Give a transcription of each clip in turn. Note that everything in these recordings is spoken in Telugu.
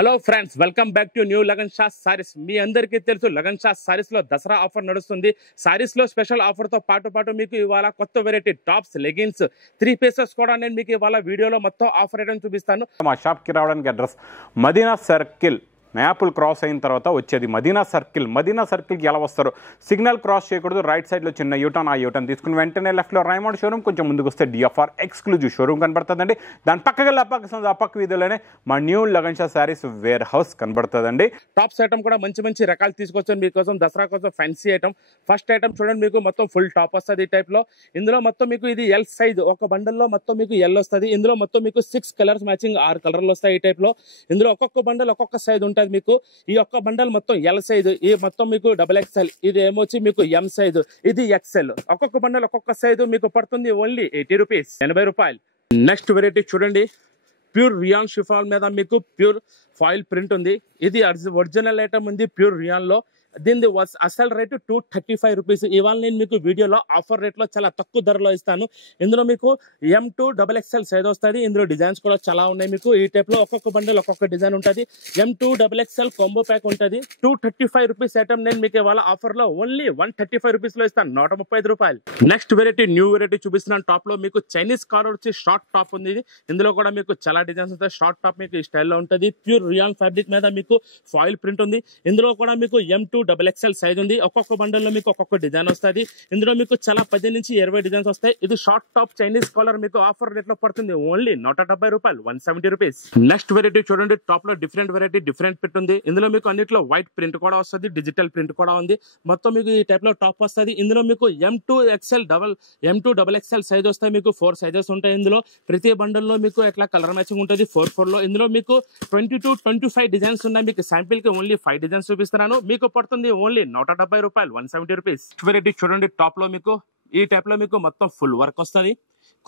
Hello friends, welcome back to new Lagan Sha sarees. మీ అందరికీ తెలుసు లగన్ షా సారీస్ లో దసరా ఆఫర్ నడుస్తుంది. సారీస్ లో స్పెషల్ ఆఫర్ తో పాటు మీకు ఇవాళ కొత్త వెరైటీ టాప్స్, లెగిన్స్, 3 పీసెస్ కూడా నేను మీకు ఇవాళ వీడియోలో మొత్తం ఆఫర్ ఐటమ్ చూపిస్తాను. మా షాప్ కి రావడానికి address Madina circle, maple cross అయిన తర్వాత వచ్చేది మదీనా సర్కిల్. మదీనా సర్కిల్కి ఎలా వస్తారు? సిగ్నల్ క్రాస్ చేయకూడదు, రైట్ సైడ్లో చిన్న యూటర్న్, ఆ యూటర్న్ తీసుకుని వెంటనే లెఫ్ట్లో రైమండ్ షోరూమ్, కొంచెం ముందుకు వస్తే డిఎఫ్ఆర్ ఎక్స్క్లూజివ్ షోరూమ్ కనబడుతుందండి. దాని పక్కకి అప్పక్క వీధిలోనే మా new Lagan Sha sarees warehouse కనబడుతుందండి. టాప్స్ ఐటమ్ కూడా మంచి రకాలు తీసుకొచ్చాను మీకోసం, దసరా కోసం ఫ్యాన్సీ ఐటమ్. ఫస్ట్ ఐటమ్ చూడండి, మీకు మొత్తం ఫుల్ టాప్ వస్తుంది ఈ టైప్ లో. ఇందులో మొత్తం మీకు ఇది ఎల్ సైజ్, ఒక బండల్లో మొత్తం మీకు ఎల్ వస్తుంది. ఇందులో మొత్తం మీకు 6 కలర్స్ మ్యాచింగ్ 6 కలర్లు వస్తాయి ఈ టైప్ లో. ఇందులో ఒక్కొక్క బండల్ ఒక్కొక్క సైజ్ ఉంటుంది మీకు. ఈ ఒక్క బండల్ మొత్తం ఎల్ సైజ్, ఈ మొత్తం మీకు XXL, ఇది ఏమొచ్చి మీకు ఎం సైజ్, ఇది XL. ఒక్కొక్క బండల్ ఒక్కొక్క సైజు మీకు పడుతుంది ఓన్లీ 80 రూపీస్, 80 రూపాయలు. నెక్స్ట్ వెరైటీ చూడండి, ప్యూర్ రియాన్ షిఫాన్ మీద మీకు ప్యూర్ ఫాయిల్ ప్రింట్ ఉంది. ఇది ఒరిజినల్ ఐటమ్ ఉంది ప్యూర్ రియాన్ లో. దీని అసలు రేటు 235 రూపీస్. ఇవాళ నేను మీకు వీడియోలో ఆఫర్ రేట్ లో చాలా తక్కువ ధరలో ఇస్తాను. ఇందులో మీకు M2 XXL సైజ్ వస్తుంది. ఇందులో డిజైన్స్ కూడా చాలా ఉన్నాయి మీకు. ఈ టైప్ లో ఒక్కొక్క బండల్ ఒక్కొక్క డిజైన్ ఉంటుంది. M2 XXL కాంబో ప్యాక్ ఉంటుంది. 235 రూపీస్ ఐటమ్ నేను మీకు ఇవాళ ఆఫర్ లో ఓన్లీ 135 రూపీస్ లో ఇస్తాను, 135 రూపాయలు. నెక్స్ట్ వెరైటీ, న్యూ వెరైటీ చూపిస్తున్నాను. టాప్ లో మీకు చైనీస్ కాలర్ వచ్చి షార్ట్ టాప్ ఉంది. ఇందులో కూడా మీకు చాలా డిజైన్స్ ఉంటాయి. షార్ట్ టాప్ మీకు ఈ స్టైల్లో ఉంటుంది. ప్యూర్ రియాన్ ఫ్యాబ్రిక్ మీద మీకు ఫాయిల్ ప్రింట్ ఉంది. ఇందులో కూడా మీకు M2 XXL సైజ్ ఉంది. ఒక్కొక్క బండల్ లో మీకు ఒక్కొక్క డిజైన్ వస్తుంది. ఇందులో మీకు చాలా 10 నుంచి 20 డిజైన్స్ వస్తాయి. ఇది షార్ట్ టాప్ చైనీస్ కాలర్ మీకు ఆఫర్ రేట్ లో పడుతుంది ఓన్లీ 170 రూపాయలు, 170 రూపీస్. నెక్స్ట్ వెరైటీ చూడండి, టాప్ లో డిఫరెంట్ వెరైటీ, డిఫరెంట్ ప్రింట్ ఉంది. ఇందులో మీకు అన్నిట్లో వైట్ ప్రింట్ కూడా వస్తుంది, డిజిటల్ ప్రింట్ కూడా ఉంది. మొత్తం మీకు ఈ టైప్ లో టాప్ వస్తుంది. ఇందులో మీకు M2 XXL సైజ్ వస్తాయి. మీకు 4 సైజెస్ ఉంటాయి. ఇందులో ప్రతి బండల్ లో మీకు ఎట్లా కలర్ మ్యాచింగ్ ఉంటుంది 4 లో. ఇందులో మీకు 20 to 25 డిజైన్స్ ఉన్నాయి. మీకు శాంపిల్ కి ఓన్లీ 5 డిజైన్స్ చూపిస్తున్నాను. మీకు పడుతుంది ఓన్లీ 170 రూపాయలు, 170 రూపీస్. వెరైటీ చూడండి, టాప్ లో మీకు ఈ టైప్ లో మీకు మొత్తం ఫుల్ వర్క్ వస్తుంది.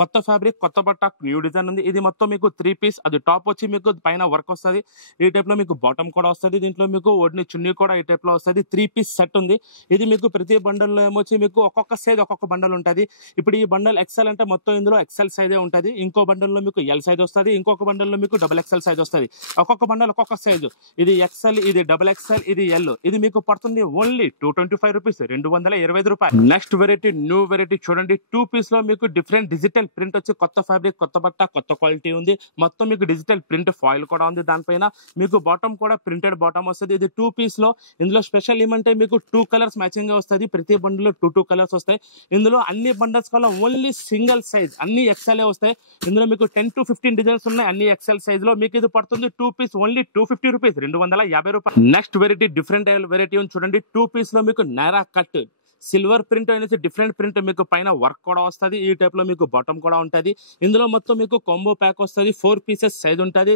కొత్త ఫ్యాబ్రిక్, కొత్త బట్ట, న్యూ డిజైన్ ఉంది. ఇది మొత్తం మీకు 3 పీస్. అది టాప్ వచ్చి మీకు పైన వర్క్ వస్తుంది. ఈ టైప్ లో మీకు బాటమ్ కూడా వస్తుంది. దీంట్లో మీకు ఓడిని చున్నీ కూడా ఈ టైప్ లో వస్తుంది. 3 పీస్ సెట్ ఉంది. ఇది మీకు ప్రతి బండల్ లో ఏమొచ్చి మీకు ఒక్కొక్క సైజ్, ఒక్కొక్క బండల్ ఉంటుంది. ఇప్పుడు ఈ బండల్ XL అంటే మొత్తం ఇందులో XL సైజే ఉంటుంది. ఇంకో బండల్ లో మీకు L సైజ్ వస్తుంది. ఇంకొక బండల్ లో మీకు XXL సైజ్ వస్తుంది. ఒక్కొక్క బండల్ ఒక్కొక్క సైజు. ఇది XL, ఇది XXL, ఇది L. ఇది మీకు పడుతుంది ఓన్లీ 225 రూపీస్, 225 రూపాయలు. నెక్స్ట్ వెరైటీ, న్యూ వెరైటీ చూడండి. 2 పీస్ లో మీకు డిఫరెంట్ డిజిటల్ ప్రింట్ వచ్చి కొత్త ఫ్యాబ్రిక్, కొత్త బట్ట, కొత్త క్వాలిటీ ఉంది. మొత్తం మీకు డిజిటల్ ప్రింట్ ఫాయిల్ కూడా ఉంది. దానిపైన మీకు బాటమ్ కూడా ప్రింటెడ్ బాటమ్ వస్తుంది. ఇది 2 పీస్ లో. ఇందులో స్పెషల్ ఏమంటే మీకు 2 కలర్స్ మ్యాచింగ్ గా వస్తుంది. ప్రతి బండిల్ లో 2 కలర్స్ వస్తాయి. ఇందులో అన్ని బండల్స్ కల్లా ఓన్లీ సింగిల్ సైజ్, అన్ని XL వస్తాయి. ఇందులో మీకు 10 to 15 డిజైన్స్ ఉన్నాయి, అన్ని XL సైజ్ లో. మీకు ఇది పడుతుంది 2 పీస్ ఓన్లీ 250 రూపీస్, 250 రూపాయలు. నెక్స్ట్ వెరైటీ, డిఫరెంట్ వెరైటీ ఉంది చూడండి. 2 పీస్ లో మీకు నైరా కట్ సిల్వర్ ప్రింట్ అనేసి డిఫరెంట్ ప్రింట్, మీకు పైన వర్క్ కూడా వస్తుంది. ఈ టైప్ లో మీకు బాటమ్ కూడా ఉంటుంది. ఇందులో మొత్తం మీకు కాంబో ప్యాక్ వస్తుంది. 4 పీసెస్ సైజ్ ఉంటుంది.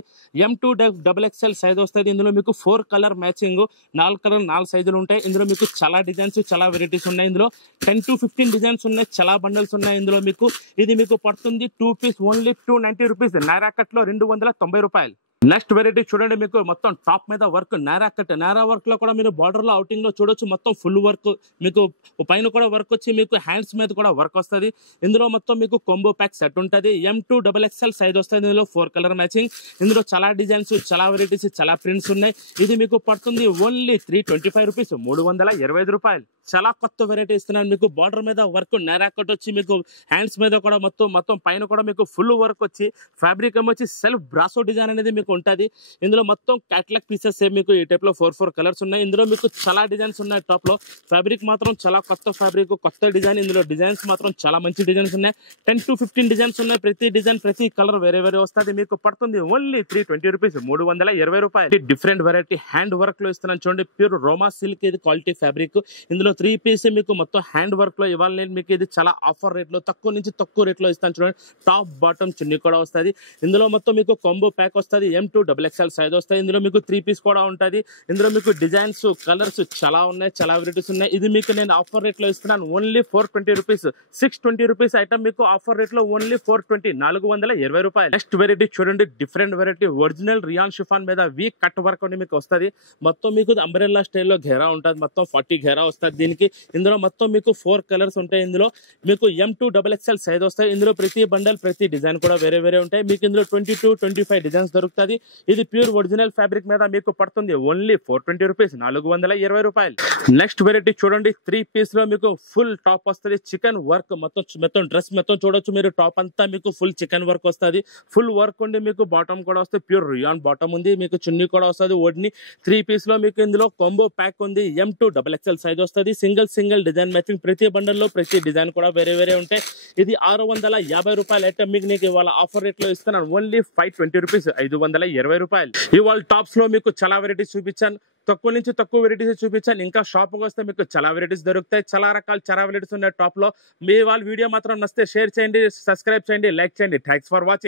M2 XXL సైజ్ వస్తుంది. ఇందులో మీకు 4 కలర్ మ్యాచింగ్, 4 కలర్ 4 సైజులు ఉంటాయి. ఇందులో మీకు చాలా డిజైన్స్, చాలా వెరైటీస్ ఉన్నాయి. ఇందులో 10 to 15 డిజైన్స్ ఉన్నాయి, చాలా బండల్స్ ఉన్నాయి. ఇందులో మీకు ఇది మీకు పడుతుంది 2 piece only 290 rupees, Naira cut లో 290 రూపాయలు. నెక్స్ట్ వెరైటీ చూడండి, మీకు మొత్తం టాప్ మీద work, Naira cut. Naira work లో కూడా మీరు బార్డర్ లో అవుటింగ్ లో చూడొచ్చు. మొత్తం ఫుల్ వర్క్, మీకు పైన కూడా వర్క్ వచ్చి మీకు హ్యాండ్స్ మీద కూడా వర్క్ వస్తుంది. ఇందులో మొత్తం మీకు కాంబో ప్యాక్ సెట్ ఉంటుంది. M2 XXL సైజ్ వస్తుంది. ఇందులో 4 కలర్ మ్యాచింగ్. ఇందులో చాలా డిజైన్స్, చాలా వెరైటీస్, చాలా ప్రింట్స్ ఉన్నాయి. ఇది మీకు పడుతుంది ఓన్లీ 325 రూపీస్, 325 రూపాయలు. చాలా కొత్త వెరైటీ ఇస్తున్నాను మీకు. బార్డర్ మీద వర్క్, నైరా కట్ వచ్చి మీకు హ్యాండ్స్ మీద కూడా మొత్తం పైన కూడా మీకు ఫుల్ వర్క్ వచ్చి ఫ్యాబ్రిక్ ఏమొచ్చి సెల్ఫ్ బ్రాసో డిజైన్ అనేది మీకు ఉంటుంది. ఇందులో మొత్తం క్యాట్లాగ్ పీసెస్ మీకు ఈ టైప్ లో 4 కలర్స్ ఉన్నాయి. ఇందులో మీకు చాలా డిజైన్స్ ఉన్నాయి. టాప్ లో ఫ్యాబ్రిక్ మాత్రం చాలా కొత్త ఫ్యాబ్రిక్, కొత్త డిజైన్. ఇందులో డిజైన్స్ మాత్రం చాలా మంచి డిజైన్స్ ఉన్నాయి. 10 to 15 డిజైన్స్ ఉన్నాయి. ప్రతి డిజైన్, ప్రతి కలర్ వేరే వస్తుంది. మీకు పడుతుంది ఓన్లీ 320 రూపీస్, 320 రూపాయలు. డిఫరెంట్ వెరైటీ హ్యాండ్ వర్క్ లో ఇస్తున్నాను చూడండి. ప్యూర్ రోమా సిల్క్, ఇది క్వాలిటీ ఫ్యాబ్రిక్. ఇందులో 3 పీస్ మీకు మొత్తం హ్యాండ్ వర్క్ లో. ఇవాళ నేను మీకు ఇది చాలా ఆఫర్ రేట్ లో, తక్కువ నుంచి తక్కువ రేట్ లో ఇస్తాను చూడండి. టాప్, బాటమ్, చున్నీ కూడా వస్తుంది. ఇందులో మొత్తం మీకు కాంబో ప్యాక్ వస్తుంది. M2 XXL సైజ్ వస్తాయి. ఇందులో మీకు 3 పీస్ కూడా ఉంటుంది. ఇందులో మీకు డిజైన్స్, కలర్స్ చాలా ఉన్నాయి, చాలా వెరైటీస్ ఉన్నాయి. ఇది మీకు నేను ఆఫర్ రేట్ లో ఇస్తున్నాను ఓన్లీ 420 రూపీస్, 620 రూపీస్ ఐటమ్ మీకు ఆఫర్ రేట్ లో ఓన్లీ 420, 420 రూపాయలు. నెక్స్ట్ వెరైటీ చూడండి, different variety, original rayon chiffon మీద వీ కట్ వర్క్ అని మీకు వస్తుంది. మొత్తం మీకు అంబ్రెల్లా స్టైల్లో ఘేరా ఉంటుంది. మొత్తం 40 ఘేరా వస్తుంది దీనికి. ఇందులో మొత్తం మీకు 4 కలర్స్ ఉంటాయి. ఇందులో మీకు M2 XXL సైజ్ వస్తాయి. ఇందులో ప్రతి బండల్, ప్రతి డిజైన్ కూడా వేరే ఉంటాయి. మీకు ఇందులో 20 to 25 డిజైన్స్ దొరుకుతాయి. వస్తుంది. ఇది ప్యూర్ ఒరిజినల్ ఫ్యాబ్రిక్ మీద మీకు పడుతుంది ఓన్లీ 420 రూపీస్, 420 రూపాయలు. నెక్స్ట్ వెరైటీ చూడండి, 3 పీస్ లో మీకు ఫుల్ టాప్ వస్తుంది. చికెన్ వర్క్ మొత్తం డ్రెస్ మొత్తం చూడొచ్చు మీరు. టాప్ అంతా మీకు ఫుల్ చికెన్ వర్క్ వస్తుంది. ఫుల్ వర్క్ ఉండి మీకు బాటమ్ కూడా వస్తుంది. ప్యూర్ రియాన్ బాటమ్ ఉంది. మీకు చున్నీ కూడా వస్తుంది. ఓడ్ని 3 పీస్ లో మీకు ఇందులో కాంబో ప్యాక్ ఉంది. M2 XXL సైజ్ వస్తుంది. Single design matching. ప్రతి బండల్ లో ప్రతి డిజైన్ కూడా వేరే ఉంటాయి. ఇది 650 రూపాయలు ఐటమ్. మీకు నీకు ఇవాళ ఆఫర్ రేట్ లో ఇస్తున్నాను ఓన్లీ 520 రూపీస్, 520 రూపాయలు. ఇవాళ టాప్స్ లో మీకు చాలా వెరైటీస్ చూపించాను. తక్కువ నుంచి తక్కువ వెరైటీస్ చూపించాను. ఇంకా షాప్ వస్తే మీకు చాలా వెరైటీస్ దొరుకుతాయి. చాలా రకాల చాలా వెరైటీస్ ఉన్నాయి టాప్ లో. మీ వాళ్ళ వీడియో మాత్రం నచ్చితే షేర్ చేయండి, సబ్స్క్రైబ్ చేయండి, లైక్ చేయండి. Thanks for watching.